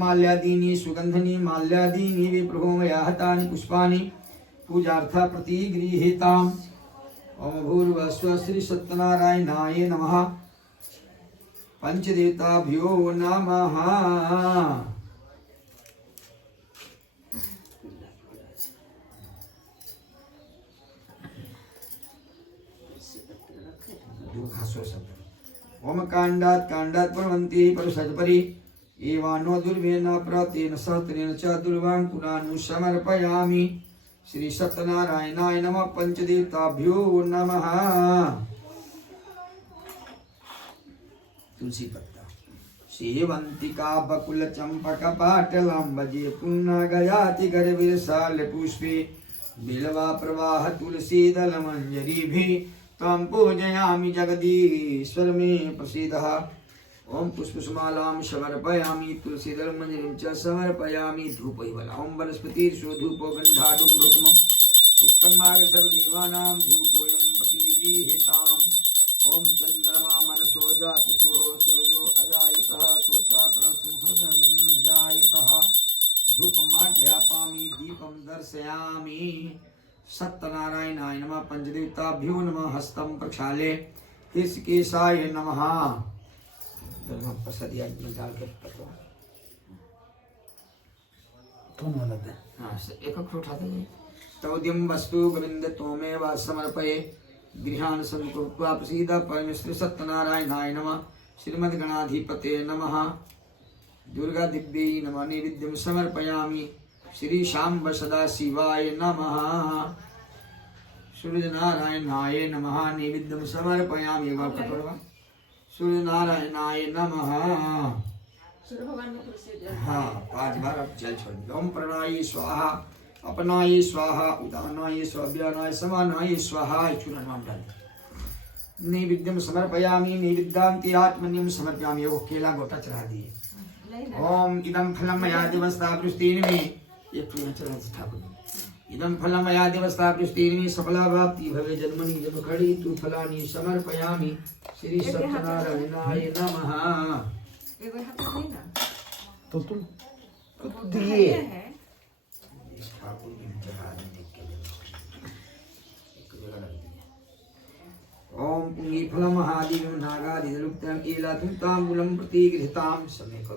पुष्पमाल्यादीनि सुगंधनि माल्यादीनि विप्रभो मया हतानि पुष्पाणि पूजार्थ प्रतिगृहीताम्। ओम भूर्भुवस्सुः श्री सत्यनारायणाय नमः। पंचदेवताभ्यो नमः। ओम कांडात् कांडात् प्रवन्ति परसत्परि एवानो दुर्वेन प्रतेन सहस्रेण च दुर्वां पुराणु समर्पयामि। श्री सत्यनारायणाय नमः। पंचदेवताभ्यो नमः। तुलसी पत्ता सेवंतिका बकुल चंपक पाटलांबजे पुन्ना गयाति गर्भिरसाल पुष्पे बिल्वा प्रवाह तुलसी दल मंजरी भी त्वं पूजयामि जगदीश्वर मे प्रसीदः। ओम पुष्पमालां समर्पयामि तुलसीदल मंजरीं च समर्पयामि। धूपैवला ओम वनस्पतिर्षो धूपो गन्धाढ्योत्तमं पुष्पमागतदेवानां धूपोऽयं प्रतिगृहीताम्। ओम चंद्रमा मनसो जातसो सूरजो अजायतः सोतापरसुहृदयजायतः धूपमाज्ञापयामि दीपं दर्शयामि। सत्यनारायणाय नमः। पंचदेवताभ्यो नमः। हस्तं प्रक्षाल्य हृषिकेशाय नमः। प्रसाद में डाल के एक उठा देंगे। तौद्यम वस्तु गोविंद त्वमेव समर्पये गृहान् संकृत्वा प्रसीद परमेश्वर सत्यनारायणाय नमः। श्रीमद्गणाधिपते नमः। दुर्गा दिव्यै नमः। नैवेद्यं समर्पयामि। श्री शाम्ब सदाशिवाय नमः। सूर्यनारायणाय नमः। नैवेद्यं समर्पयामि। सूर्यनारायणाय नमः। हाँ 5 बार आप जल छोड़ दो। ओम प्रणाय स्वाहा अपनाय स्वाहा उदानाय स्वाभ्यानाय समानाय स्वाहा। चूर्ण नाम डाल नैवेद्यम समर्पयामि। नैवेद्यान्ति आत्मन्यम समर्पयामि। वो केला गोटा चढ़ा दिए। ओम इदं फलं मया देवस्तापृष्टिर्मे एक चूर्ण चढ़ा ठाकुर। इदं फलं मया देवस्तापृष्टिर्मे सफला प्राप्ति भवे जन्मनि जब खड़ी तु फलानि समर्पयामि। श्री सत्यनारायणाय नमः। तो तुम दिए ओम पुंगी फलम महादेवं नागादिलुप्तं कीलातुं ताम्बूलं प्रतिगृहीतां सम्यक्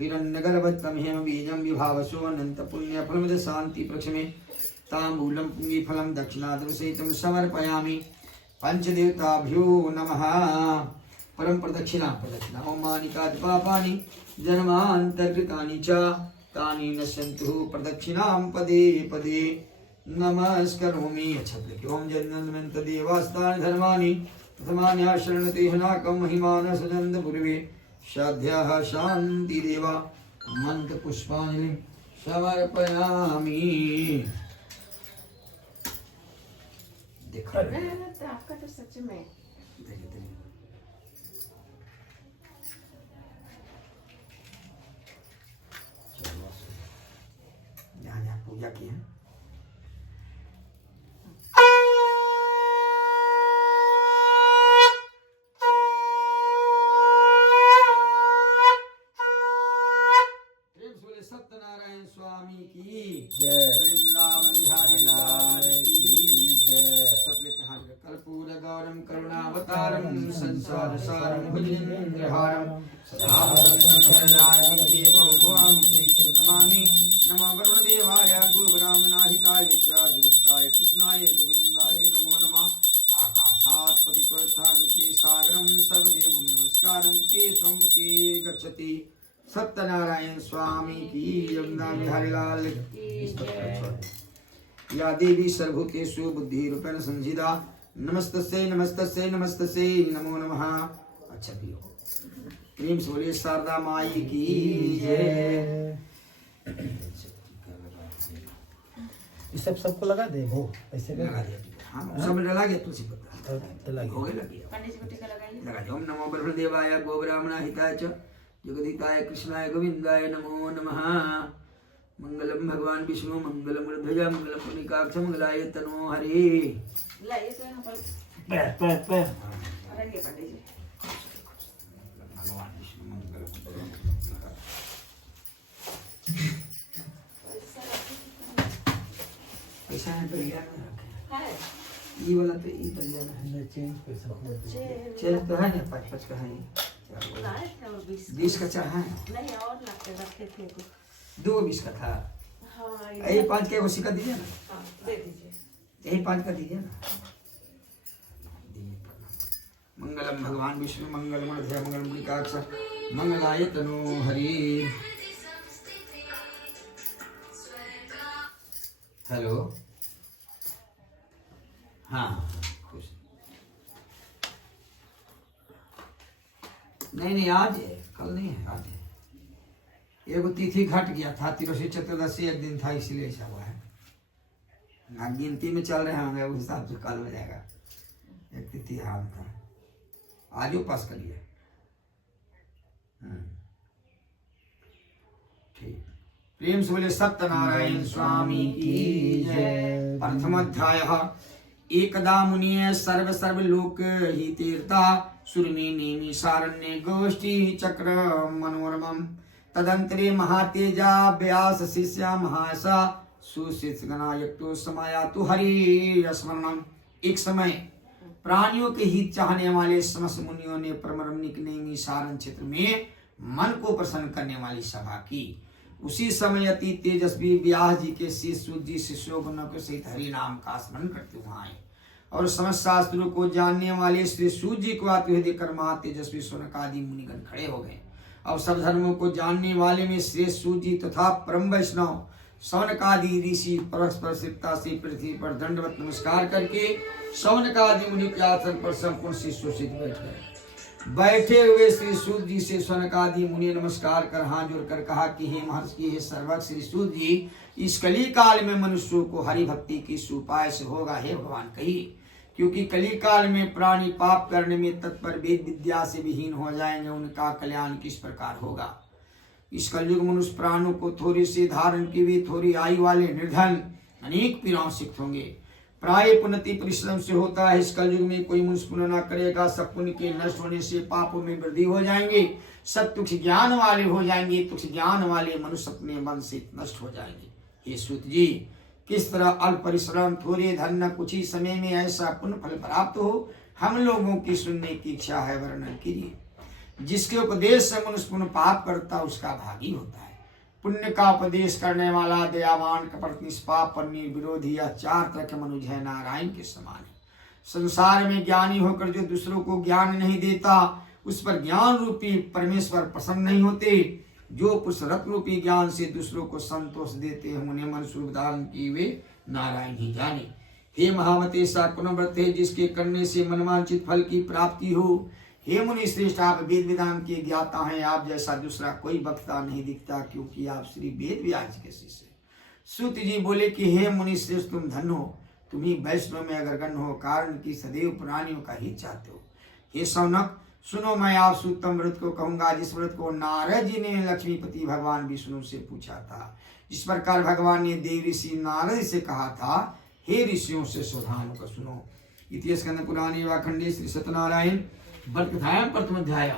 हिरण्यगर्भत्तं हेम बीजं विभावसो अनंत पुण्य फलमद शांति प्रक्षमे ताम्बूलं पुंगी फलं दक्षिणादुसहितं समर्पयामि। पंचदेवताभ्यो नमः। परम प्रदक्षिणा प्रदक्षिणा ओम मानिकात् पापानि जन्मान्तर्कृतानि च तानि नश्यन्तु प्रदक्षिणां पदे पदे नमस्करोमि। ओम जन्मन्त देवास्तानि धर्माणि प्रथमानि शरणते हनाकं महिमान सजन्द पूर्वे श्रद्धः शान्ति देवा मंत्र पुष्पाञ्जलिं समर्पयामि। देखो आपका तो सच में जहाँ पूजा की है। सत्यनारायण स्वामी की जय। वृंदावन बिहारी लाल की जय। कर्पूर गौरम करुणावतारम संसार सारम भुजगेन्द्रहारम सदा नमामि। नमो वरुणदेवाय गोब्राह्मणाहिताय च जगताय कृष्णाय गोविन्दाय नमो नमः। आकाशात् पतितोत्थागति सागरं सर्वदेवं नमस्कारं केशवं प्रति गच्छति। सत्यनारायण स्वामी की यमुना बिहारी लाल या देवी सर्वभूतेषु बुद्धिरूपेण संस्थिता नमस्तस्यै नमस्तस्यै नमस्तस्यै नमो नमः। अच्छा पियो प्रेम से बोलिए शारदा माई की जय। ये सब सबको लगा दे वो ऐसे लगा दिया। हाँ सब डला गया तुलसी पत्ता हो गया लग गया। लगा दिया। ओम नमो ब्रह्मदेवाय गोब्राह्मणाहिताय च जगदीताय कृष्णाय गोविंदाय नमो नमः। मंगलम भगवान विष्णु मंगलम गणध्वजा मंगलम पुनिकाक्ष मंगलाय तनो हरि। भगवान विष्णु मंगल चाहे तो लिया ना रखे है ये वाला तो ये तो लिया ना मैं चेंज कर सकता हूँ। चल तो है ना 5-5 का है ये लाए थे और 20 का चाह है नहीं और लाके रखे थे कुछ 2 20 का था हाँ यही 5 के उसी का दीजिए ना हाँ दे दीजिए यही 5 का दीजिए ना दीजिए प्रणाम। मंगलम भगवान विष्णु मंगल मूर्धय मंगल मुनिकाक्ष मंगलाय तनो हरि। हेलो हाँ कुछ नहीं आज है कल नहीं है आज है। एगो तिथि घट गया था तिरोसी चतुर्दशी एक दिन था इसलिए ऐसा हुआ है ना गिनती में चल रहे होंगे उस हिसाब से कल हो जाएगा। एक तिथि हाल था आज वो पास करिए ठीक प्रेम से बोले सत्यनारायण स्वामी की जय। प्रथम अध्याय एकदा मुनिये सर्व सर्व लोक ही तीर्था सुरमे नेमि सारण्ये गोष्ठी चक्र मनोरमम तदंतरे महातेजा व्यास शिष्या महासा सुशिष्य गणायक्तो समायातु हरि स्मरणम। एक समय प्राणियों के हित चाहने वाले समस्त मुनियों ने परमरमणिक नेमि सारण क्षेत्र में मन को प्रसन्न करने वाली सभा की। उसी समय अति तेजस्वी व्यास जी के शिष्य जी शिष्योगणों के सहित हरि नाम का स्मरण करते हुए आए और समस्त शास्त्रों को जानने वाले श्री सूर्य जी को आते हुए देखकर महा तेजस्वी शौनक आदि मुनिगण खड़े हो गए। और सब धर्मों को जानने वाले में श्रेष्ठ सूर्य जी तथा परम वैष्णव शौनक आदि ऋषि परस्पर सिकता से पृथ्वी पर दंडवत नमस्कार करके शौनक आदि मुनि के आसन पर संपूर्ण शिष्यों से बैठ गए। बैठे हुए श्री सूर्य जी से शौनक आदि मुनि नमस्कार कर हाथ जोड़कर कहा कि हे महर्षि हे सर्वज्ञ श्री सूर्य जी इस कली काल में मनुष्यों को हरि भक्ति की सुपाय से होगा हे भगवान कहिए। क्योंकि कली काल में प्राणी पाप करने में तत्पर वेद विद्या से विहीन हो जाएंगे उनका कल्याण किस प्रकार होगा। इस कलयुग मनुष्य प्राणों को थोड़ी सी धारण की भी थोड़ी आयु वाले निर्धन अनेक पीड़ाओं से होंगे। प्राय पुण्यति परिश्रम से होता है। इस कलयुग में कोई मनुष्य पुण्य न करेगा सब पुण्य के नष्ट होने से पापों में वृद्धि हो जाएंगे। सब तुक्ष ज्ञान वाले हो जाएंगे। तुक्ष ज्ञान वाले मनुष्य अपने मन से नष्ट हो जाएंगे। हे सूत जी किस तरह अल्प परिश्रम थोड़े धन न कुछ ही समय में ऐसा पुण्य फल प्राप्त हो हम लोगों की सुनने की इच्छा है वर्णन कीजिए। जिसके उपदेश से मनुष्य पुण्य पाप करता उसका भागी होता है। पुण्य का उपदेश करने वाला दयावान कपट निष्पाप पर निर्विरोधी या चार तरह के मनुज है नारायण के समान है। संसार में ज्ञानी होकर जो दूसरों को ज्ञान नहीं देता उस पर ज्ञान रूपी परमेश्वर प्रसन्न नहीं होते। जो पुरुष रत्न रूपी ज्ञान से दूसरों को संतोष देते हैं उन्हें मन स्वरूप धारण किए वे नारायण ही जाने। हे महामते साकुन व्रत है जिसके करने से मनवांचित फल की प्राप्ति हो। हे मुनि श्रेष्ठ आप वेद वेदांत के ज्ञाता हैं। आप जैसा दूसरा कोई वक्ता नहीं दिखता क्योंकि आप श्री वेद व्यास के शिष्य। सूत जी बोले कि हे मुनि श्रेष्ठ तुम धन्य हो। तुम ही वैष्णव में अगर गण्य हो कारण की सदैव प्राणियों का हित चाहते हो। हे शौनक सुनो मैं आप सूतम व्रत को कहूंगा जिस व्रत को नारद जी ने लक्ष्मीपति भगवान विष्णु से पूछा था। जिस प्रकार भगवान ने देव ऋषि नारद से कहा था हे ऋषियों से सावधान होकर सुनो। इति स्कंद पुराणे वा खंडे श्री सत्यनारायण व्रत कथायां प्रथम अध्याय।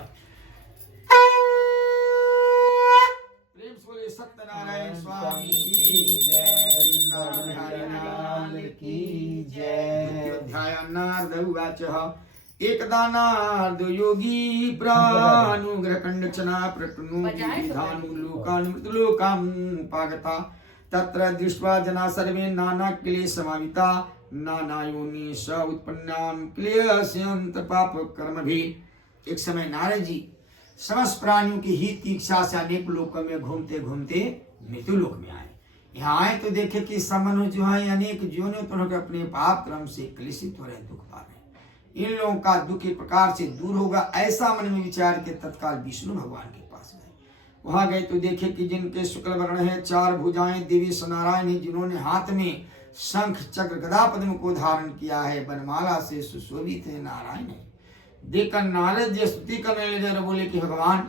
प्रेम से बोले सत्यनारायण स्वामी की जय। नारायण की जय। अध्याय नारद उवाच एकदा नारद योगी प्रानुग्रह खंडचना प्रतनु विधानु लोकान् मृतलोकामुपागता तत्र दृष्ट्वा जना सर्वे नाना क्लेश समाविता नाना योनि स उत्पन्नां क्लेशयन्त पाप कर्म भी। एक समय नारद जी समस्त प्राणियों की हित की इच्छा से अनेक लोकों में घूमते घूमते मृत्यु लोक में आए। यहाँ आए तो देखे कि सब मनुष्य जो है अनेक जीवनों पर अपने पाप कर्म से क्लेशित हो रहे दुख पा रहे। इन लोगों का दुख एक प्रकार से दूर होगा ऐसा मन में विचार के तत्काल विष्णु भगवान के पास गए। वहां गए तो देखे कि जिनके शुक्ल वर्ण है चार भुजाएं देवी सनारायण है जिन्होंने हाथ में शंख चक्र गदा पद्म को धारण किया है वनमाला से सुशोभित है नारायण है। देखकर नारद जी स्तुति करने लगे बोले कि भगवान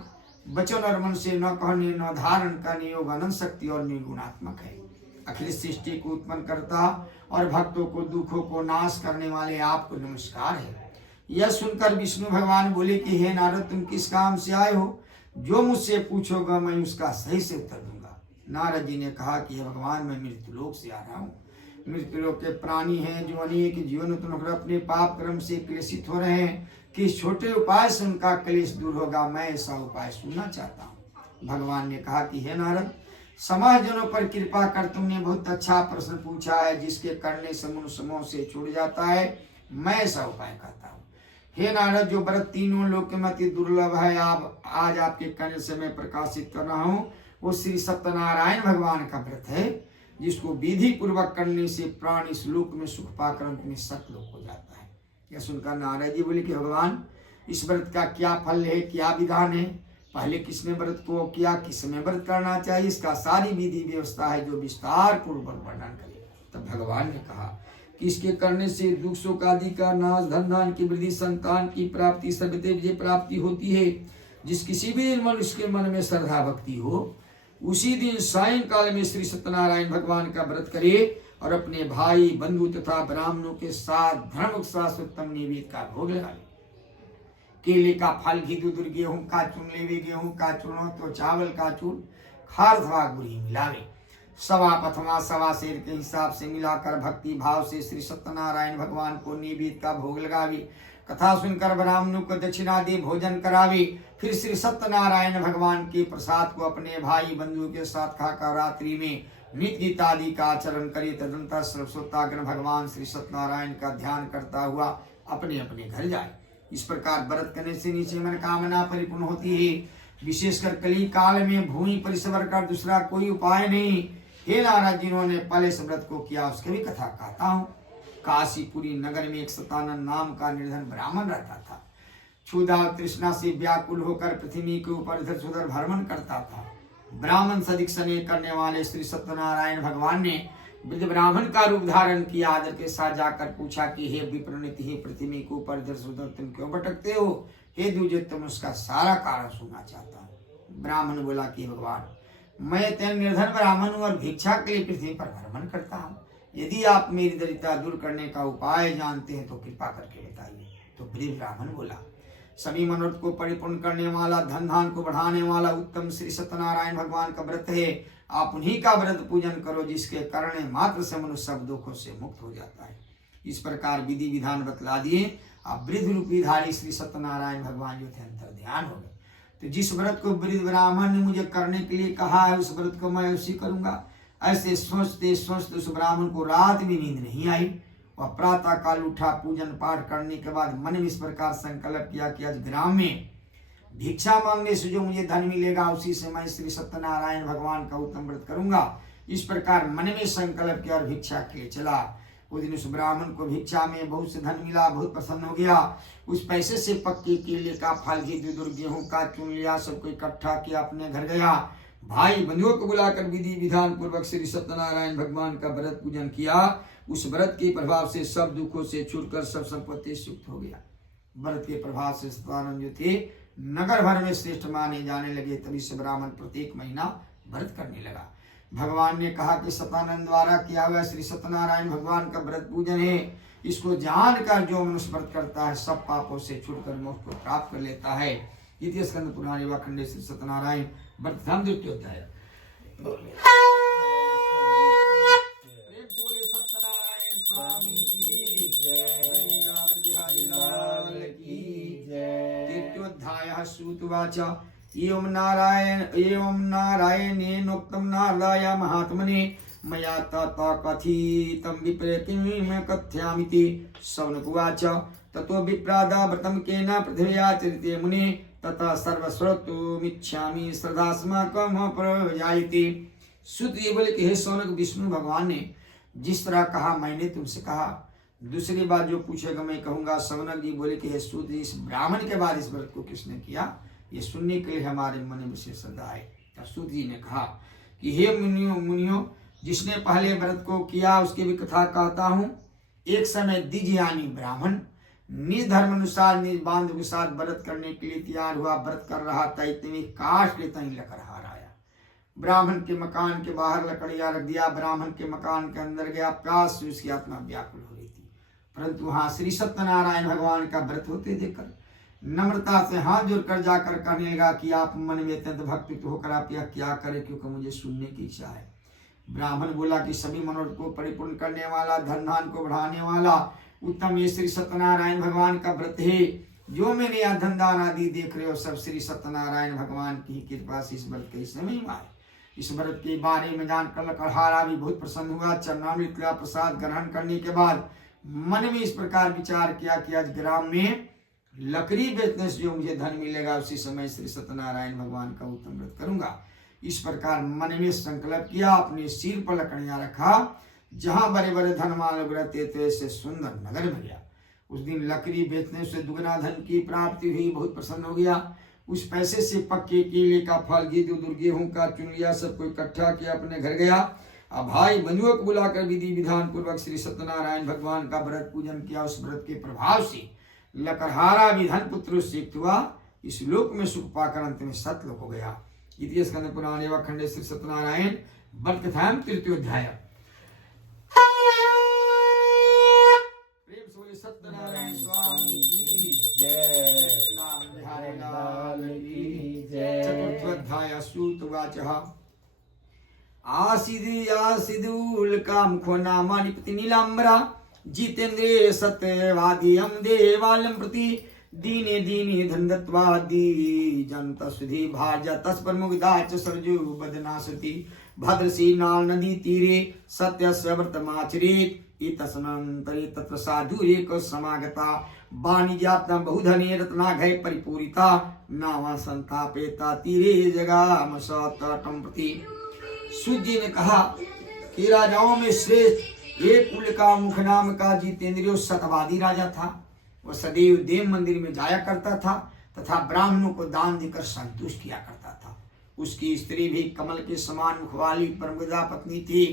वचन और मन से न कहने न धारण करने योग अनंत शक्ति और निर्गुणात्मक है। अखिल सृष्टि को उत्पन्न करता और भक्तों को दुखों को नाश करने वाले आपको नमस्कार है। यह सुनकर विष्णु भगवान बोले कि हे नारद तुम किस काम से आए हो। जो मुझसे पूछोगा मैं उसका सही से उत्तर दूंगा। नारद जी ने कहा कि हे भगवान मैं मृत्युलोक से आ रहा हूँ। मृत्यु लोक के प्राणी हैं जो अनेक जीवन उत्पन्न अपने पाप कर्म से क्लेशित हो रहे हैं, किस छोटे उपाय से उनका क्लेश दूर होगा, मैं ऐसा उपाय सुनना चाहता हूँ। भगवान ने कहा कि हे नारद, समाज जनों पर कृपा कर तुमने बहुत अच्छा प्रश्न पूछा है, जिसके करने से मनुष्य मोह से छूट जाता है, मैं ऐसा उपाय कहता हूँ। हे नारद, जो व्रत तीनों लोक के अति दुर्लभ है, आप आज आपके कहने से मैं प्रकाशित कर रहा हूँ, वो श्री सत्यनारायण भगवान का व्रत है, जिसको विधि पूर्वक करने से प्राण इस लोक में सुख पाकर अंत में सतलोक हो जाता है। यह सुनकर नारद जी बोले कि भगवान, इस व्रत का क्या फल है, क्या विधान है, पहले किसने व्रत को किया, किस समय व्रत करना चाहिए, इसका सारी विधि व्यवस्था है जो विस्तार पूर्वक वर्णन करे। तब भगवान ने कहा कि इसके करने से दुख शोक आदि का नाश, धन धान की वृद्धि, संतान की प्राप्ति, सर्वते विजय प्राप्ति होती है। जिस किसी भी मनुष्य के मन में श्रद्धा भक्ति हो, उसी दिन सायंकाल में श्री सत्यनारायण भगवान का व्रत करे और अपने भाई बंधु तथा ब्राह्मणों के साथ धर्म शास्त्रोत्तम नैवेद्य का भोग लगावे। केले का फल, घी, दूध, गेहूं का चूर्ण लेवे, गेहूं का चूर्ण तो चावल का चूर्ण, खार अथवा गुड़ी मिलावे, सवा पथवा सवा शेर के हिसाब से मिलाकर भक्ति भाव से श्री सत्यनारायण भगवान को नैवेद्य का भोग लगावे। कथा सुनकर ब्राह्मणों को दक्षिणा दे भोजन करावे। फिर श्री सत्यनारायण भगवान के प्रसाद को अपने भाई बंधु के साथ खाकर रात्रि में नित्य गीता आदि का आचरण करे। तदनंतर सर्वसोत्ताग्र भगवान श्री सत्यनारायण का ध्यान करता हुआ अपने अपने घर जाए। इस प्रकार व्रत करने से नीचे मनोकामना परिपूर्ण होती है। विशेषकर कली काल में भूमि परिसवर का दूसरा कोई उपाय नहीं। हे नारद, जिन्होंने पहले इस व्रत को किया उसकी भी कथा कहता हूँ। काशीपुरी नगर में एक सतानंद नाम का निर्धन ब्राह्मण रहता था। क्षुधा और तृष्णा से व्याकुल होकर पृथ्वी के ऊपर इधर उधर भ्रमण करता था। ब्राह्मण सदिक स्नेह करने वाले श्री सत्यनारायण भगवान ने वृद्ध ब्राह्मण का रूप धारण किया। आदर के साथ जाकर पूछा कि हे विप्रनिति, ही पृथ्वी के ऊपर इधर उधर तुम क्यों भटकते हो? हे दूजे, तुम उसका सारा कारण सुनना चाहता हूँ। ब्राह्मण बोला कि भगवान, मैं तेन निर्धन ब्राह्मण हूँ और भिक्षा के लिए पृथ्वी पर भ्रमण करता हूँ। यदि आप मेरी दरिद्रता दूर करने का उपाय जानते हैं तो कृपा करके बताइए। तो वृद्ध ब्राह्मण बोला, सभी मनोरथ को परिपूर्ण करने वाला, धन धान को बढ़ाने वाला उत्तम श्री सत्यनारायण भगवान का व्रत है। आप उन्हीं का व्रत पूजन करो, जिसके कारण मात्र से मनुष्य सब दुखों से मुक्त हो जाता है। इस प्रकार विधि विधान बतला दिए। आप वृद्ध रूपी धारी श्री सत्यनारायण भगवान जो थे अंतर ध्यान हो गए। तो जिस व्रत को वृद्ध ब्राह्मण ने मुझे करने के लिए कहा है, उस व्रत को मैं उसी करूंगा। ऐसे सोचते सोचते उस ब्राह्मण को रात भी नींद नहीं आई। वह प्रातः काल उठा, पूजन पाठ करने के बाद मन में इस प्रकार संकल्प किया कि आज ग्राम में भिक्षा मांगने से जो मुझे धन मिलेगा, उसी से मैं श्री सत्यनारायण भगवान का उत्तम व्रत करूंगा। इस प्रकार मन में संकल्प किया और भिक्षा के लिए चला। उस दिन उस ब्राह्मण को भिक्षा में बहुत से धन मिला, बहुत प्रसन्न हो गया। उस पैसे से पक्के केले का फल, घी, दूध, गेहूं का चुन लिया, सबको इकट्ठा किया, अपने घर गया। भाई बंधुओं को बुलाकर विधि विधान पूर्वक श्री सत्यनारायण भगवान का व्रत पूजन किया। उस व्रत के प्रभाव से सब दुखों से छूटकर सब संपत्ति सुख हो गया। व्रत के प्रभाव से सत्यानंद जो थे नगर भर में श्रेष्ठ माने जाने लगे। तभी से ब्राह्मण प्रत्येक महीना व्रत करने लगा। भगवान ने कहा कि सत्यानंद द्वारा किया हुआ श्री सत्यनारायण भगवान का व्रत पूजन है। इसको जानकर जो मनुष्य व्रत करता है, सब पापों से छूटकर मोक्ष को प्राप्त कर लेता है। इति स्कंद पुराण व खंडे श्री सत्यनारायण व्रत धाम द्वितीय अध्याय। सत्यनारायण स्वामी की जय, लाल की जय। तृतीयोध्यायः श्रुतवाच एवं नारायणेनोक्तं नारदाय महात्मने मया तथा कथितं विप्रे किं कथयामिति। शौनकुवाच ततो विप्रादा व्रतं केन पृथिव्या चरिते मुने तथा सर्वश्रोतुमिच्छामि श्रद्धास्माकं प्रजायते। सूत ये बोले कि हे शौनक, विष्णु भगवान ने जिस तरह कहा मैंने तुमसे कहा। दूसरी बात जो पूछेगा मैं कहूंगा। शौनक जी बोले कि हे सूत, इस ब्राह्मण के बाद इस व्रत को किसने किया, ये सुनने के लिए हमारे मन में विशेष श्रद्धा है। तब सूत जी ने कहा कि हे मुनियों, जिसने पहले व्रत को किया उसकी भी कथा कहता हूँ। एक समय दिज्यानी ब्राह्मण निज धर्म अनुसार निज बांधव के साथ व्रत करने के लिए तैयार हुआ। व्रत कर रहा था, इतने में काश के तहीं लकड़हार आया। ब्राह्मण के मकान के बाहर लकड़िया रख दिया। ब्राह्मण के मकान के अंदर गया। प्यास से उसकी आत्मा व्याकुल हो रही थी, परंतु वहां श्री सत्यनारायण भगवान का व्रत होते देखकर नम्रता से हाथ जोड़कर जाकर कहने लगा कि आप मन में अत्यंत भक्ति होकर आप यह क्या करें, क्योंकि मुझे सुनने की इच्छा है। ब्राह्मण बोला कि सभी मनोरथ को परिपूर्ण करने वाला, धन धान को बढ़ाने वाला उत्तम ये श्री सत्यनारायण भगवान का व्रत है। जो मैंने यहाँ धन दान आदि देख रहे हो सब श्री सत्यनारायण भगवान की कृपा से इस व्रत के इसमें महिमा है। इस व्रत के बारे में जानकर लकड़हारा भी बहुत प्रसन्न हुआ। चरणामृत का प्रसाद ग्रहण करने के बाद मन में इस प्रकार विचार किया कि आज ग्राम में लकड़ी बेचने से जो मुझे धन मिलेगा उसी समय श्री सत्यनारायण भगवान का उत्तम व्रत करूंगा। इस प्रकार मन में संकल्प किया, अपने सिर पर लकड़ियां रखा। जहां बड़े बड़े धनवान लोग रहते थे ऐसे सुंदर नगर में गया। उस दिन लकड़ी बेचने से दुगना धन की प्राप्ति हुई, बहुत प्रसन्न हो गया। उस पैसे से पक्के केले का फल, गेहूं का चुन लिया, सबको इकट्ठा किया, अपने घर गया। अब भाई बंधुओं को बुलाकर विधि विधान पूर्वक श्री सत्यनारायण भगवान का व्रत पूजन किया। उस व्रत के प्रभाव से लकड़हारा भी धन पुत्र से युक्त हुआ। इस लोक में सुख पाकर अंत में सतलोक हो गया। इतिहास स्कंद पुराण एवं खंडे श्री सत्यनारायण व्रत कथाएं तृतीयोध्याय। प्रेम से बोले सत्यनारायण स्वामी की जय, नाम बिहारी लाल की जय। चतुर्थोध्याय सूतवाचः आसीदूल काम खो नामा निपति नीलाम्बरा जितेन्द्रिय सत्यवादियं देवालयं प्रति दीने दीने धन दत्वादि जनता सुधी भार्य तस्पर मुग्धा च सरजु बदनासति भद्रसी नाल नदी तीरे सत्यस्य व्रतमाचरेत् इतस्मन्तरे तत्र साधुरेक समागता वाणिज्यात्मा बहुधने रत्नाघय परिपूरिता नावा संतापेता तीरे जगाम सतटं प्रति। सूत जी ने कहा कि राजाओं में श्रेष्ठ एक कुल का मुख नाम का जितेंद्रिय सत्यवादी राजा था। वह सदैव देव मंदिर में जाया करता था तथा ब्राह्मणों को दान देकर संतुष्ट किया करता था। उसकी स्त्री भी कमल के समान मुख वाली परमगदा पत्नी थी।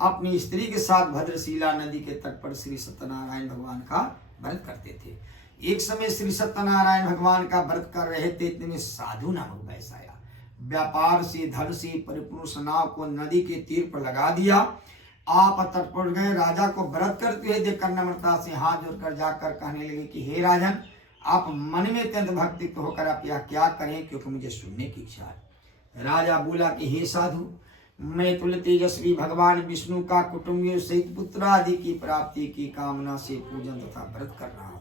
अपनी स्त्री के साथ भद्रशिला नदी के तट पर श्री सत्यनारायण भगवान का व्रत करते थे। एक समय श्री सत्यनारायण भगवान का व्रत कर रहे थे, इतने साधु नामक वैस आया। व्यापार से धन से परिपूर्ण नाव को नदी के तीर पर लगा दिया। आप तट पर गए। राजा को व्रत करते हुए देखकर नम्रता से हाथ जोड़कर जाकर कहने लगे कि हे राजन, आप मन में अत्यंत भक्ति होकर आप यह क्या करें, क्योंकि मुझे सुनने की इच्छा है। राजा बोला कि हे साधु, मैं तुल्य तेजस्वी भगवान विष्णु का कुटुंबियों सहित पुत्र आदि की प्राप्ति की कामना से पूजन तथा व्रत कर रहा हूँ।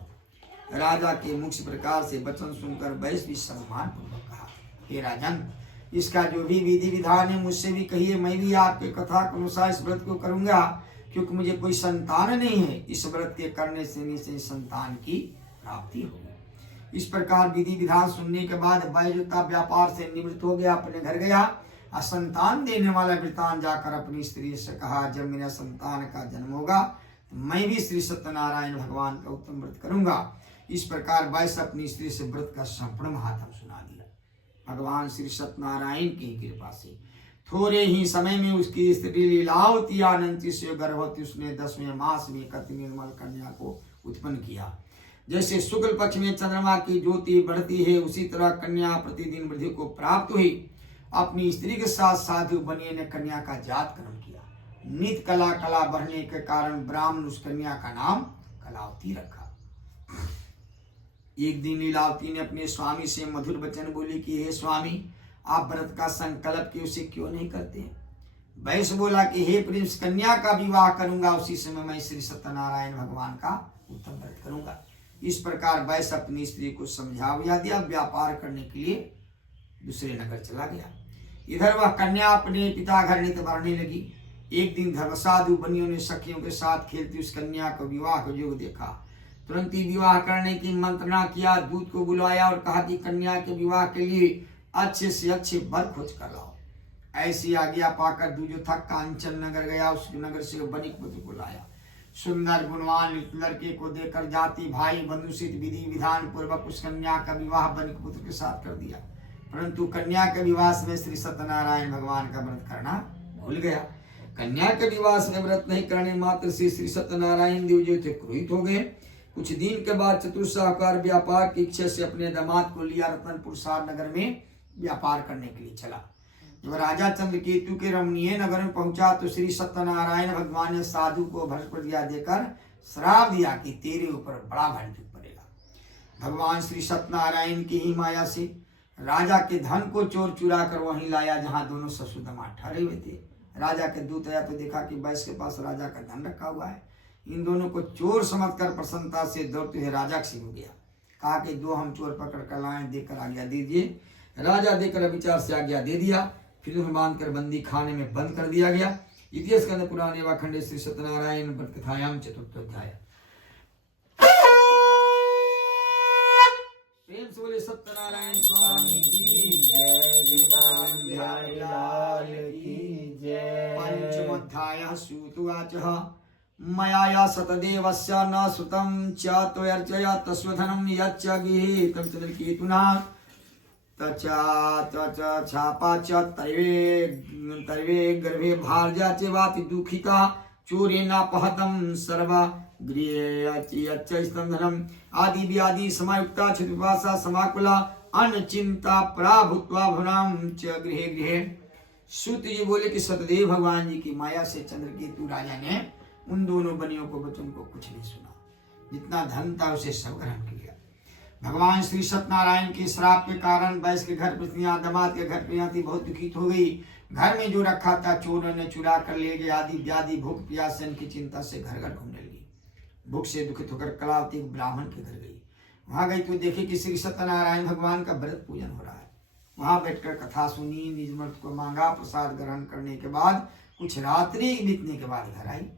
राजा के मुख से प्रकार से वचन सुनकर वैश्य भी सम्मान पूर्वक कहा, हे राजन, इसका जो भी विधि विधान है मुझसे भी कहिए। मैं भी आपके कथा के अनुसार इस व्रत को करूंगा, क्योंकि मुझे कोई संतान नहीं है। इस व्रत के करने से निश्चय संतान की प्राप्ति होगी। इस प्रकार विधि विधान सुनने के बाद वैश्य व्यापार से निवृत्त हो गया, अपने घर गया। असंतान देने वाला वृतान जाकर अपनी स्त्री से कहा, जब मेरा संतान का जन्म होगा तो मैं भी श्री सत्यनारायण भगवान का उत्तम व्रत करूंगा। इस प्रकार वैश्य अपनी स्त्री से व्रत का संपूर्ण महात्म सुना दिया। भगवान श्री सत्यनारायण की कृपा से थोड़े ही समय में उसकी स्त्री लीलावती आनंद से गर्भवती, उसने 10वें मास में एक अति निर्मल कन्या को उत्पन्न किया। जैसे शुक्ल पक्ष में चंद्रमा की ज्योति बढ़ती है, उसी तरह कन्या प्रतिदिन वृद्धि को प्राप्त हुई। अपनी स्त्री के साथ साधु बनिए ने कन्या का जात कर्म किया। नित कला बढ़ने के कारण ब्राह्मण उस कन्या का नाम कलावती रखा। एक दिन लीलावती ने अपने स्वामी से मधुर वचन बोली कि हे स्वामी, आप व्रत का संकल्प कि उसे क्यों नहीं करते। वैश्य बोला कि हे प्रिंस, कन्या का विवाह करूंगा, उसी समय मैं श्री सत्यनारायण भगवान का उत्तम व्रत करूंगा। इस प्रकार वैश्य अपनी स्त्री को समझा दिया, व्यापार करने के लिए दूसरे नगर चला गया। इधर वह कन्या अपने पिता घर नित भरने लगी। एक दिन धर्मसाधु बनियों ने सखियों के साथ खेलती उस कन्या को विवाह का योग देखा। तुरंत ही विवाह करने की मंत्रणा किया, दूत को बुलाया और कहा कि कन्या के विवाह के लिए अच्छे से अच्छे वर खोज कर लाओ। ऐसी आज्ञा पाकर दूजो था कांचन नगर गया। उस नगर से बनिक पुत्र को लाया। सुंदर गुणवान लड़के को देकर जाति भाई बंधु से विधि विधान पूर्वक उस कन्या का विवाह बनिक पुत्र के साथ कर दिया। परंतु कन्या के विवाह में श्री सत्यनारायण भगवान का व्रत करना भूल गया। कन्या के विवाह में व्रत नहीं करने मात्र से श्री सत्यनारायण देव जो थे क्रोधित हो गए। कुछ दिन के बाद चतुर्साहकार व्यापार की इच्छा से अपने दामाद को लिया रतनपुर सार नगर में व्यापार करने के लिए चला। जब राजा चंद्रकेतु के रमणीय नगर में पहुंचा तो श्री सत्यनारायण भगवान ने साधु को भस्मदिया देकर श्राप दिया कि तेरे ऊपर बड़ा भारी दुख पड़ेगा। भगवान श्री सत्यनारायण की ही माया से राजा के धन को चोर चुरा कर वहीं लाया जहां दोनों ससुर दामाद ठहरे हुए थे। राजा के दूत आया तो देखा कि बैस के पास राजा का धन रखा हुआ है। इन दोनों को चोर समझकर प्रसन्नता से दौड़ते हुए राजा के सिर हो गया। कहा कि दो हम चोर पकड़ कर लाएं, देकर आज्ञा दीजिए। राजा देकर विचार से आज्ञा दे दिया। फिर उन्हें बांधकर बंदी खाने में बंद कर दिया गया। इतिहास के पुराने व खंडे श्री सत्यनारायण व्रत कथायाम चतुर्थ अध्याय। प्रेम से बोले सत्यनारायण स्वामी की जय। वृंदावन बिहारी लाल की जय। पंचमोऽध्यायः सूतुवाचः मया सतदेवस्य न श्रुतं च त्वयर्चया तस्वधनं यच्च गृहीतं चन्द्रकेतुना छापा च तर्वे गर्भे भार्या च वाति दुःखिता चोरेणापहतं सर्वा गृहेयच्च आदि व्याधि समायुक्ता क्षुतिपाशा समाकुला अनचिंता प्राभुत्वा भुवनां च गृहे गृहे। सूत जी बोले कि सतदेव भगवान जी की माया से चंद्रकेतु राजा ने उन दोनों बनियों को वचन को कुछ नहीं सुना। जितना धन था उसे सब ग्रहण किया। भगवान श्री सत्यनारायण के श्राप के कारण बैस के घर पत्नियां दामाद के घर प्रियांती बहुत दुखित हो गई। घर में जो रखा था चोरों ने चुरा कर ले गए। आदि व्याधि भूख प्यास की चिंता से घर घर घूमने लगी। भूख से दुखित होकर कलावती ब्राह्मण के घर गई। वहां गई तो देखी कि श्री सत्यनारायण भगवान का व्रत पूजन हो रहा है। वहां बैठकर कथा सुनी, निज मर्द को मांगा। प्रसाद ग्रहण करने के बाद कुछ रात्रि बीतने के बाद घर आई।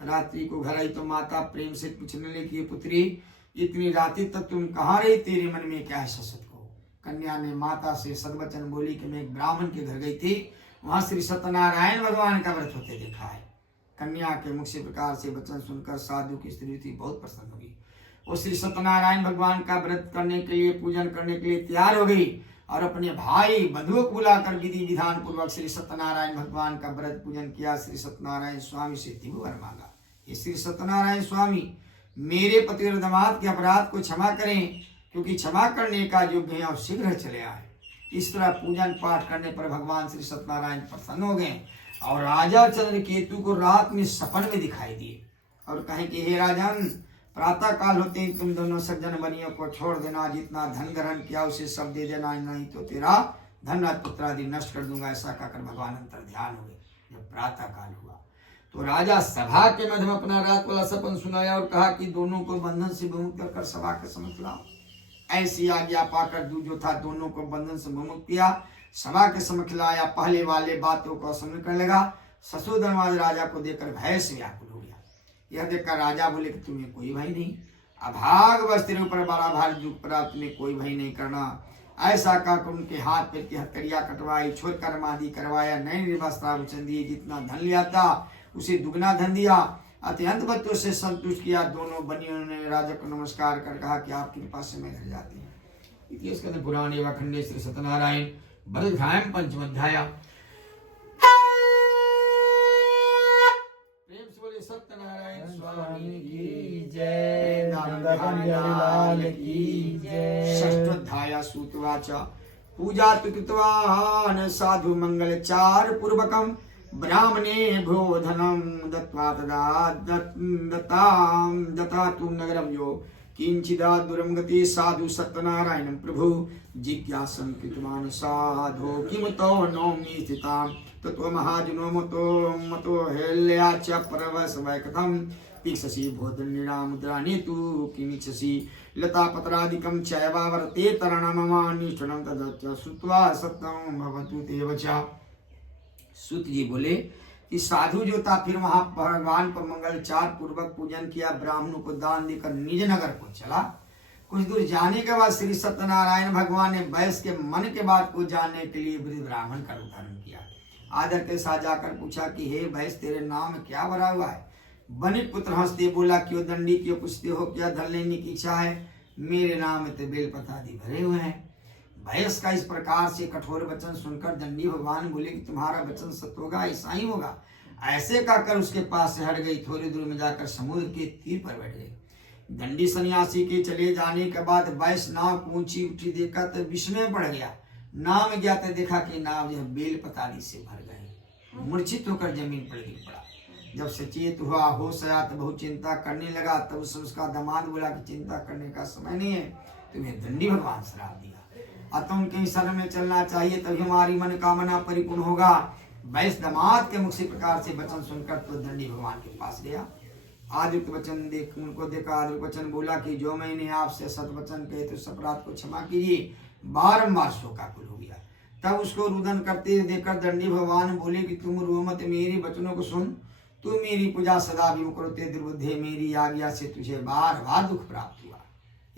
रात्रि को घर आई तो माता प्रेम से पूछने लगी, पुत्री इतनी रात्रि तक तुम कहाँ रही, तेरे मन में क्या है ससत को। कन्या ने माता से सदवचन बोली कि मैं एक ब्राह्मण के घर गई थी, वहां श्री सत्यनारायण भगवान का व्रत होते देखा है। कन्या के मुख से प्रकार से वचन सुनकर साधु की स्त्री थी बहुत प्रसन्न हुई। वो श्री सत्यनारायण भगवान का व्रत करने के लिए, पूजन करने के लिए तैयार हो गई और अपने भाई बंधुओं को बुलाकर विधि विधान पूर्वक श्री सत्यनारायण भगवान का व्रत पूजन किया। श्री सत्यनारायण स्वामी से त्रिभुवन मांगा, ये श्री सत्यनारायण स्वामी मेरे पति और दामाद के अपराध को क्षमा करें, क्योंकि क्षमा करने का योग्य है और शीघ्र चले आए। इस तरह पूजन पाठ करने पर भगवान श्री सत्यनारायण प्रसन्न हो गए और राजा चंद्रकेतु को रात में सपन में दिखाई दिए और कहे कि हे राजन, प्रातः काल होते ही तुम दोनों सज्जन बनियों को छोड़ देना। जितना धन ग्रहण किया उसे सब दे देना, नहीं तो तेरा धन पुत्र आदि नष्ट कर दूंगा। ऐसा कहकर भगवान अंतर ध्यान हो गए। जब प्रातः काल हुआ तो राजा सभा के मध्य में अपना रात वाला सपन सुनाया और कहा कि दोनों को बंधन से विमुक्त कर सभा के समक्ष लाओ। ऐसी आज्ञा पाकर जो था दोनों को बंधन से विमुक्त किया, सभा के समक्ष लाया। पहले वाले बातों को सुन कर लगा। ससुर धर्मराज राजा को देखकर भय से व्याकुल हो गया। यह देखकर राजा बोले कि तुम्हें कोई भय नहीं, अभाग बस तेरे ऊपर बड़ा भार दुख पड़ा, तुम्हें कोई भय नहीं करना। ऐसा कहकर उनके हाथ पैर की हथकड़ियां कटवाई, छोड़ कर्म आदि करवाया, नए निर्वस्त्राभूषण दिए। जितना धन लिया था उसे दुगना धन दिया। अत्यंत बच्चों से संतुष्ट किया। दोनों बनियों ने राजा को नमस्कार कर कहा कि आपकी कृपा से मैं घर जाती हूँ। इतिहास पुराण एवं खंडे श्री सत्यनारायण बलधाम पंचमोध्याय। प्रेम से बोले सत्यनारायण स्वामी की जय। लाल की जय। षष्ठोध्याय सूतवाच पूजा तु कृतवान् साधु मंगलचार पूर्वकम् ब्राह्मणे भोधनं दत्त्वा तदा दत्तातु नगरं यो किंचिदा दूरं गति साधु सत्यनारायणं प्रभु जिज्ञासं कृतवान् साधो किमुतो नौमि स्थितां ततो महाजनो मतो हेल्या च परवश वै कथं पीक्षसि भोजननिरां मुद्राणि तु किमिच्छसि लतापत्रादिकं चैवावर्ते तरणममानिष्ठनं तदच्च श्रुत्वा सत्यं भवतु ते वचा। सूत जी बोले कि साधु जो था फिर वहां भगवान पर मंगलचार पूर्वक पूजन किया, ब्राह्मणों को दान देकर निज नगर को चला। कुछ दूर जाने के बाद श्री सत्यनारायण भगवान ने बैस के मन के बात को जानने के लिए वृद्ध ब्राह्मण का रूप धारण किया। आदर के साथ जाकर पूछा कि हे बैस, तेरे नाम में क्या भरा हुआ है। बनिक पुत्र हंसते बोला, क्यों दंडी क्यों पूछते हो, क्या धन लेने की इच्छा है। मेरे नाम में तो बेलपतादी भरे हुए हैं। भैंस का इस प्रकार से कठोर वचन सुनकर दंडी भगवान बोले कि तुम्हारा वचन सत्य होगा, ऐसा ही होगा। ऐसे कहकर उसके पास से हट गई। थोड़ी दूर में जाकर समुद्र के तीर पर बैठ गई। दंडी सन्यासी के चले जाने के बाद बैस नाव को ऊंची उठी देखा तो विस्मय पड़ गया। नाव में गया तो देखा कि नाव यह बेल पताली से भर गई। मूर्छित होकर जमीन पर गिर पड़ा। जब सचेत हुआ, होश आया तो बहुत चिंता करने लगा। तब उसका दामाद बोला कि चिंता करने का समय नहीं है, तुम्हें दंडी भगवान श्राप दिया। तुम कहीं शरण में चलना चाहिए, तभी हमारी मनोकामना परिपूर्ण होगा। वैश्य दामाद के मुख से प्रकार से वचन सुनकर तो दंडी भगवान के पास गया। आदित्य वचन देख उनको देखा। आदित्य वचन बोला कि जो मैंने आपसे सत वचन कहे तो उस अपराध को क्षमा कीजिए। बारंबार शोकाकुल हो गया। तब उसको रुदन करते देखकर दंडी भगवान बोले कि तुम रो मत, मेरे वचनों को सुन। तू मेरी पूजा सदा भी करोते दुर्बुद्धे, मेरी आज्ञा से तुझे बार बार दुख प्राप्त हुआ।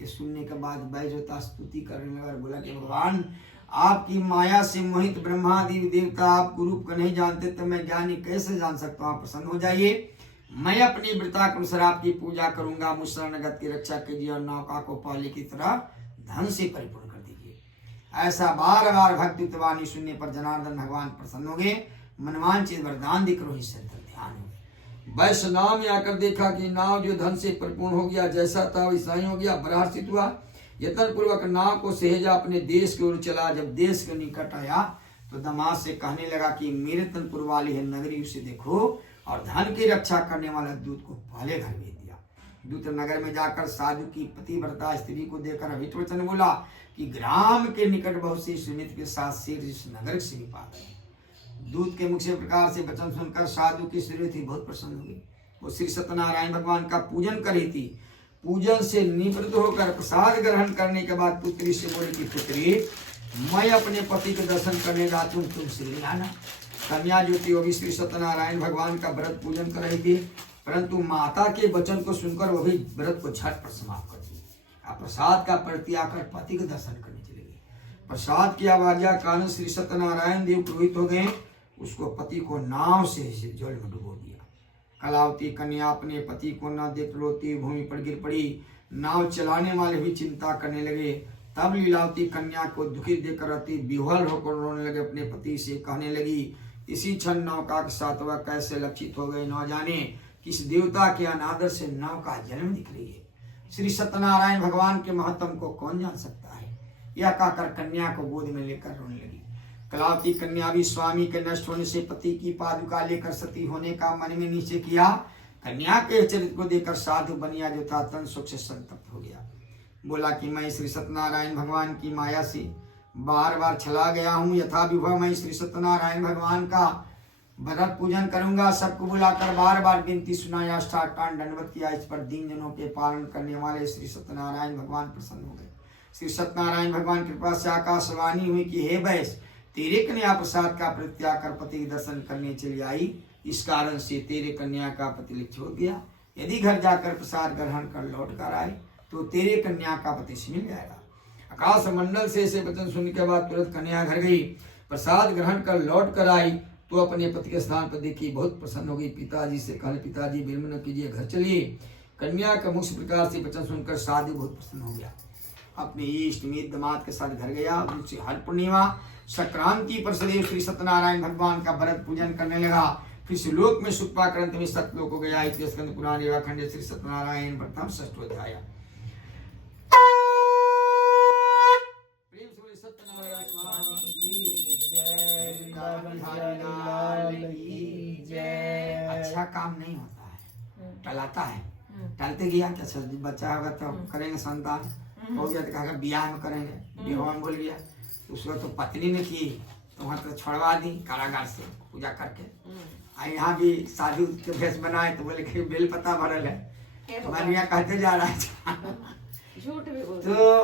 ये सुनने के बाद वैजोता स्तुति करने लगा, बोला कि भगवान आपकी माया से मोहित ब्रह्मादि देवता आप रूप को नहीं जानते, तो मैं ज्ञानी कैसे जान सकता हूँ। प्रसन्न हो जाइए, मैं अपनी वृता के अनुसार आपकी पूजा करूंगा। मुझ शरणगत की रक्षा कीजिए और नौका को पहले की तरह धन से परिपूर्ण कर दीजिए। ऐसा बार बार भक्ति वाणी सुनने पर जनार्दन भगवान प्रसन्न हो गए। मनवांचित वरदान देकर वहीं से ध्यान हो। वैश्य नाव में आकर देखा कि नाव जो धन से परिपूर्ण हो गया, जैसा था वैसा ही हो गया। बड़ा हर्षित हुआ। यत्न पूर्वक नाव को सहेजा अपने देश की ओर चला। जब देश के निकट आया तो दामाद से कहने लगा कि मेरे तनपुर वाली है नगरी, उसे देखो और धन की रक्षा करने वाला दूत को पहले घर भेज दिया। दूत नगर में जाकर साधु की पतिव्रता स्त्री को देखकर अभिट वचन बोला कि ग्राम के निकट बहुत सी सुमित के साथ शेर इस नगर से भी पा गए। दूत के मुख से प्रकार से वचन सुनकर साधु की स्त्री थी बहुत प्रसन्न हुई। वो श्री सत्यनारायण भगवान का पूजन कर रही थी। पूजन से निवृत्त होकर प्रसाद ग्रहण करने के बाद पुत्री से बोली कि पुत्री, मैं अपने पति के दर्शन करने जाती हूँ, तुम से ले आना। कन्या जो थी वो भी श्री सत्यनारायण भगवान का व्रत पूजन कर रही थी, परंतु माता के वचन को सुनकर वो भी व्रत को झटपट समाप्त कर दी। प्रसाद का परित्याग कर पति के दर्शन करने चले गए। प्रसाद की आवाज़ कारण श्री सत्यनारायण देव क्रोधित हो गए। उसको पति को नाव से जल में डुबो दिया। कलावती कन्या अपने पति को न देख रोती भूमि पर गिर पड़ी। नाव चलाने वाले भी चिंता करने लगे। तब लीलावती कन्या को दुखी देखकर अति विह्वल होकर रोने लगे। अपने पति से कहने लगी, इसी क्षण नौका के साथ वह कैसे लक्षित हो गए, न जाने किस देवता के अनादर से नौका जन्म दिख रही है। श्री सत्यनारायण भगवान के महत्व को कौन जान सकता है। यह कहकर कन्या को गोद में लेकर रोने लगी। कलावती कन्या भी स्वामी के नष्ट होने से पति की पादुका लेकर सती होने का मन में निश्चय किया। कन्या के चरित्र को देखकर साधु बनिया जो था तन सुख से संतप्त हो गया। बोला कि मैं श्री सत्यनारायण भगवान की माया से बार बार छला गया हूँ। यथा विभव मैं श्री सत्यनारायण भगवान का व्रत पूजन करूंगा। सबको बुलाकर बार बार विनती सुनाया, अष्टांग दंडवत किया। इस पर दीन जनों के पालन करने वाले श्री सत्यनारायण भगवान प्रसन्न हो गए। श्री सत्यनारायण भगवान कृपा से आकाशवाणी हुई कि हे वैश्य, तेरे कन्या प्रसाद का परित्याग कर पति के दर्शन करने चली आई। इस कारण से तेरे कन्या का पति लिप्त हो गया। यदि घर जाकर प्रसाद ग्रहण कर लौट कर आए तो तेरे कन्या का पति से मिल जाएगा। आकाश मंडल से ऐसे वचन सुनने के बाद तुरंत कन्या घर गई। प्रसाद ग्रहण कर लौट कर आई तो अपने पति के स्थान पर देखी, बहुत प्रसन्न हो गई। पिताजी से कहा, पिताजी विलंब न कीजिए, घर चलिए। कन्या का मुख प्रकार से वचन सुनकर साधु बहुत प्रसन्न हो गया। अपने इष्ट मित्र दामाद के साथ घर गया। दूसरी हर पूर्णिमा संक्रांति पर सदैव श्री सत्यनारायण भगवान का व्रत पूजन करने लगा। फिर लोक में सुख पाकर अंत में सतलोक हो गया। स्कंद पुराण खंड श्री सत्यनारायण व्रतम षष्ठ अध्याय। अच्छा काम नहीं होता है, टलाता है। टलते गया क्या चल बच्चा होगा तो करेंगे, संतान हो गया तो कहा ब्याह में करेंगे। विवाह में बोल गया उसको तो पत्नी ने की तो वहाँ तो छोड़वा दी कारागार से पूजा करके। यहाँ भी साधु के भेष बनाए तो बोले कि बेल पत्ता भरल है। हमारे कहते जा रहा है झूठ भी बोल। तो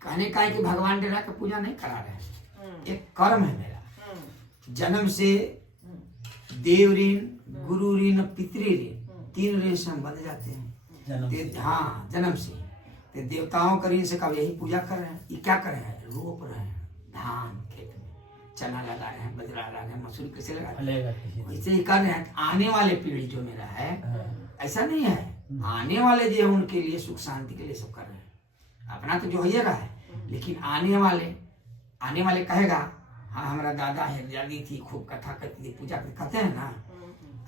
कहने का है कि भगवान डेरा का पूजा नहीं करा रहे। एक कर्म है मेरा, जन्म से देव ऋण, गुरु ऋण, पितृ ऋण, 3 ऋण से हम बंध जाते हैं। हाँ, जन्म से तो देवताओं का ऋण से कब यही पूजा कर रहे हैं। ये क्या कर रहे हैं, रोप रहे हैं धान खेत में, चना लगा रहे हैं, बजरा लगा रहे हैं, मसूर कैसे लगा रहे हैं, वैसे ही कर रहे हैं। आने वाले पीढ़ी जो मेरा है ऐसा नहीं है, आने वाले जो उनके लिए सुख शांति के लिए सब कर रहे हैं। अपना तो जो ही रहा है, लेकिन आने वाले कहेगा हाँ हमारा दादा है, दादी थी, खूब कथा करती थी, पूजा कहते हैं ना,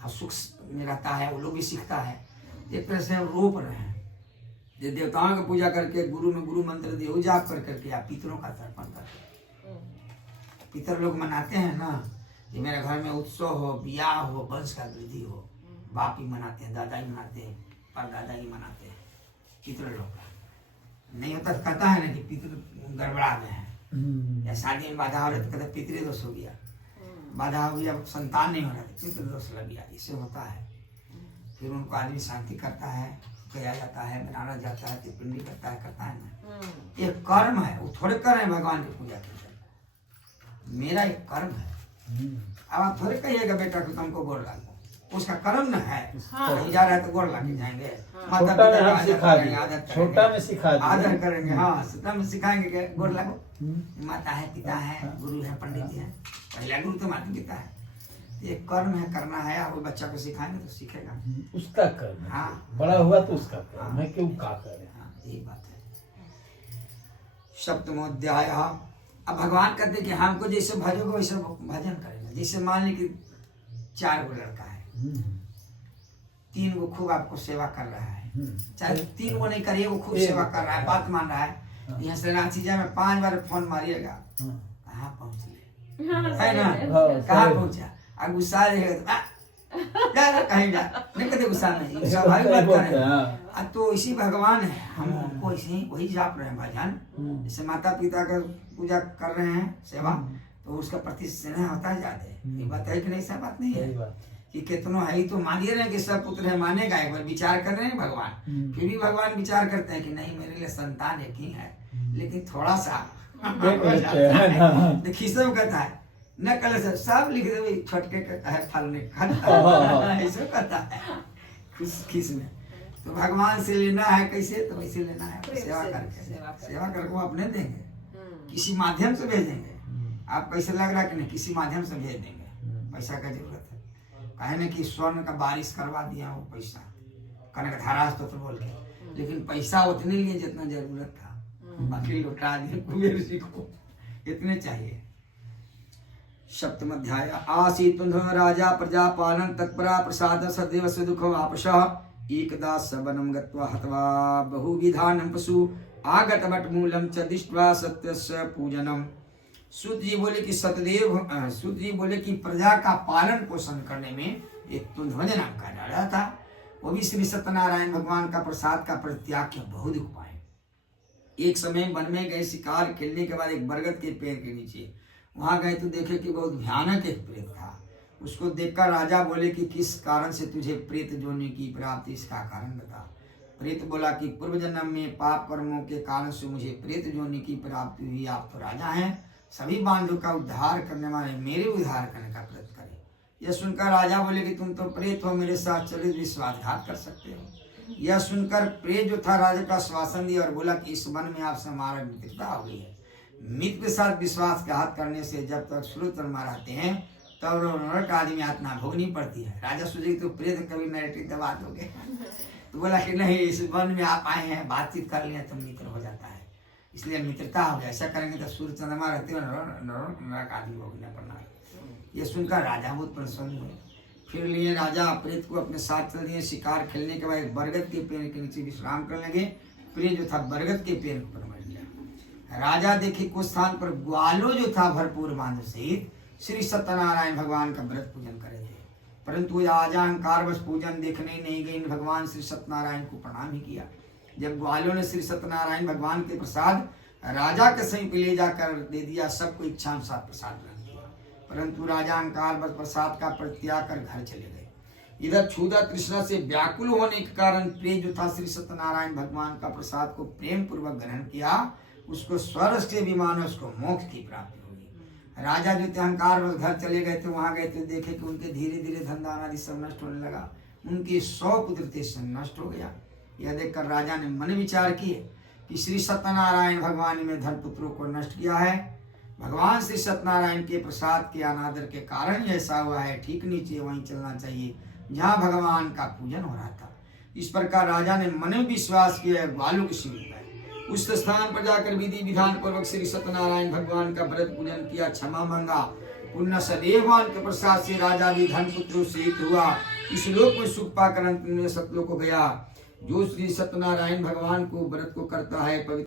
और सुख में रहता है, वो लोग भी सीखता है। एक तरह से रोप रहे हैं। जो देवताओं की पूजा करके गुरु में गुरु मंत्र देव जाप कर करके या पितरों का तर्पण करके, पितर लोग मनाते हैं ना कि मेरे घर में उत्सव हो, ब्याह हो, वंश का वृद्धि हो, बाप ही मनाते हैं, दादा ही मनाते हैं, परदादा ही मनाते हैं। पितर लोग नहीं होता, कहता है ना कि पितर गड़बड़ा गए हैं या शादी में बाधा हो रही तो कहते पितृ दोष हो गया। बाधा हुई, अब संतान नहीं हो रहा, पितृदोष लग गया, इससे होता है। फिर उनको आदमी शांति करता है, गया जाता है, बनारस जाता है, पिंडी करता है ना। ये कर्म है, वो थोड़े कर रहे हैं भगवान की पूजा की, मेरा एक कर्म है। अब आप थोड़े कहिएगा बेटा को तुमको गोड़ लागो, उसका कर्म न है। कहीं जा रहा है तो गोड़ लागे जाएंगे, माता पिता का छोटा में सिखा दिया, आदर करेंगे। हाँ, छोटा में सिखाएंगे कि गोड़ लागो, माता है, पिता है, गुरु है, पंडित जी है। पहला गुरु तो माता पिता है। ये कर्म है, करना है। आप बच्चा को सिखाएंगे तो सीखेगा, उसका कर्म है। हाँ, बड़ा हुआ तो उसका कर्म है, क्यों का करे। हाँ, यही बात है। सप्तमोध्याय। अब भगवान कहते कि हमको जैसे भजोगे वैसे भजन करेगा। जैसे मान ली कि 4 गो लड़का है, 3 गो खूब आपको सेवा कर रहा है, चाहे 3 गो नहीं करिए, वो खूब सेवा कर रहा है, बात मान रहा है। यहाँ से रांची जाए में 5 बार फोन मारिएगा, कहाँ पहुँचे है ना, कहाँ पहुँचा। अब गुस्सा रहेगा तो कहीं जा नहीं, कहते गुस्सा नहीं, स्वाभाविक बात करें। तो इसी भगवान है, हम उनको ऐसे ही वही जाप रहे हैं भजन। जैसे माता पिता का पूजा कर रहे हैं, सेवा, तो उसका प्रति स्नेह होता है ज्यादा। ये बात है कि नहीं, सब बात नहीं है कि कितनों है ही तो मान ही रहे हैं कि सब पुत्र है, मानेगा। एक बार विचार कर रहे हैं भगवान, फिर भी भगवान विचार करते हैं कि नहीं, मेरे लिए संतान एक ही है, लेकिन थोड़ा सा खिस्सा कहता है न कल से सब लिख दे, छटके का है फल नहीं खाता, ऐसा कहता है खिस में। तो भगवान से लेना है कैसे, तो वैसे लेना है, सेवा करके। सेवा करके वो अपने देंगे, किसी माध्यम से भेजेंगे। आप कैसे लग रहा कि नहीं, किसी माध्यम से भेज देंगे। पैसा का जरूरत है, कहे न कि स्वर्ण का बारिश करवा दिया वो पैसा, कनक धारा स्तोत्र बोल के, लेकिन पैसा उतने लिए जितना जरूरत था, बाकी लौटा दिए कुबेर जी को, इतने चाहिए। सप्तम अध्याय। आसीत् राजा प्रजापालन तत्परा प्रसाद सदैव सुदुःखम् आपशः एकदा सवनं गत्वा हत्वा बहुविधानं पशु आगतवट मूलं च दृष्ट्वा सत्यस्य पूजनम्। सूत जी बोले कि सूत जी बोले कि प्रजा का पालन पोषण करने में एक तुंधवन नाम का राजा था, वो भी श्री सत्यनारायण भगवान का प्रसाद का परित्याग किया, बहुत दुख पाए। एक समय वन में गए शिकार खेलने के बाद एक बरगद के पेड़ के नीचे वहां गए तो देखे कि बहुत भयानक एक प्रेत था। उसको देखकर राजा बोले कि किस कारण से तुझे प्रेत जोड़ने की प्राप्ति, इसका कारण बता। प्रेत बोला कि पूर्व जन्म में पाप कर्मों के कारण से मुझे प्रेत जोड़ने की प्राप्ति हुई। आप तो राजा हैं, सभी बांधों का उद्धार करने वाले, मेरे उद्धार करने का प्रयत्न करें। यह सुनकर राजा बोले कि तुम तो प्रेत हो, मेरे साथ चले विश्वासघात कर सकते हो। यह सुनकर प्रेत जो था राजा का श्वासन दिया और बोला कि इस वन में आपसे हमारा मित्रता हो गई है। मित्र के साथ विश्वासघात करने से जब तक श्रोतर्मा रहते हैं तब नरक आदमी यातना भोगनी पड़ती है। राजा सोचे तो प्रेत कभी नरक दबा दोगे, तो बोला कि नहीं, इस वन में आप आए हैं, बातचीत कर लिया तो मित्र हो जाता है, इसलिए मित्रता हो गया। ऐसा करेंगे तो सूर्य चंद्रमा रहते हुए नरक आदमी भोगना पड़ना है। ये सुनकर राजा बहुत प्रसन्न हुए। फिर लिए राजा प्रेत को अपने साथ चल दिए। शिकार खेलने के बाद एक बरगद के पेड़ के नीचे विश्राम करने लगे। प्रेत जो था बरगद के पेड़ पर मर गया। राजा देखे कुछ स्थान पर ग्वालो जो था भरपूर बांध सहित श्री सत्यनारायण भगवान का व्रत पूजन करे थे, परंतु राजा अहंकार बस पूजन देखने नहीं गए। भगवान श्री सत्यनारायण को प्रणाम ही किया। जब ग्वालों ने श्री सत्यनारायण भगवान के प्रसाद राजा के समीप ले जाकर दे दिया, सबको इच्छानुसार प्रसाद ग्रहण किया, परंतु राजा अहंकार बस प्रसाद का परित्याग कर घर चले गए। इधर क्षुधा तृष्णा से व्याकुल होने के कारण प्रिय जो था श्री सत्यनारायण भगवान का प्रसाद को प्रेम पूर्वक ग्रहण किया, उसको स्वर्ग से विमान उसको मोक्ष की प्राप्ति होगी। राजा जो थे अहंकार बस घर चले गए थे, वहां गए थे, देखे कि उनके धीरे धीरे धनदान आदि सब नष्ट होने लगा। उनके 100 पुत्र थे, नष्ट हो गया। यह देखकर राजा ने मन विचार किए कि श्री सत्यनारायण भगवान में धन पुत्रों को नष्ट किया है। भगवान श्री सत्यनारायण के प्रसाद के अनादर के कारण ऐसा हुआ है। ठीक नीचे वहीं चलना चाहिए जहाँ भगवान का पूजन हो रहा था। इस प्रकार राजा ने मन में विश्वास किया, ग्वालों के शिविर में उस स्थान पर जाकर विधि विधान पूर्वक श्री सत्यनारायण भगवान का व्रत पूजन किया, क्षमा मांगा। पुण्य सदैवान के प्रसाद से राजा भी धन पुत्रों से हित हुआ। इस लोक में सुख पाकर अंत में सतलोक को गया। जो श्री सत्यनारायण भगवान को व्रत को करता है, पवित्र